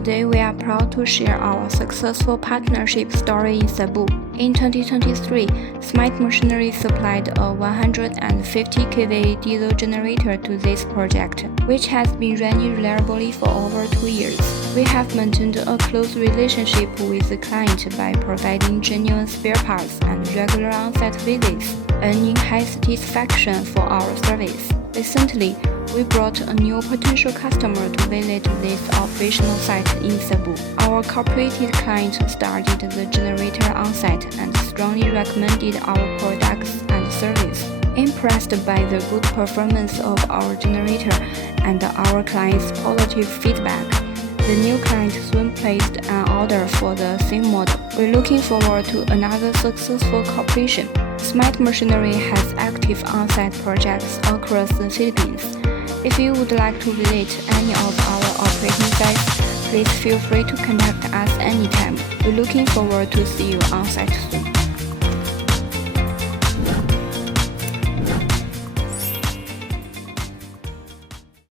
Today we are proud to share our successful partnership story in Cebu. In 2023, SMAT Machinery supplied a 150 kV diesel generator to this project, which has been running reliably for over 2 years. We have maintained a close relationship with the client by providing genuine spare parts and regular on-site visits, earning high satisfaction for our service. Recently, we brought a new potential customer to visit this operational site in Cebu. Our cooperated client started the generator on-site and strongly recommended our products and service. Impressed by the good performance of our generator and our client's positive feedback, the new client soon placed an order for the same model. We're looking forward to another successful cooperation. SMAT Machinery has active on-site projects across the Philippines. If you would like to visit any of our operating sites, please feel free to contact us anytime. We're looking forward to see you on site soon.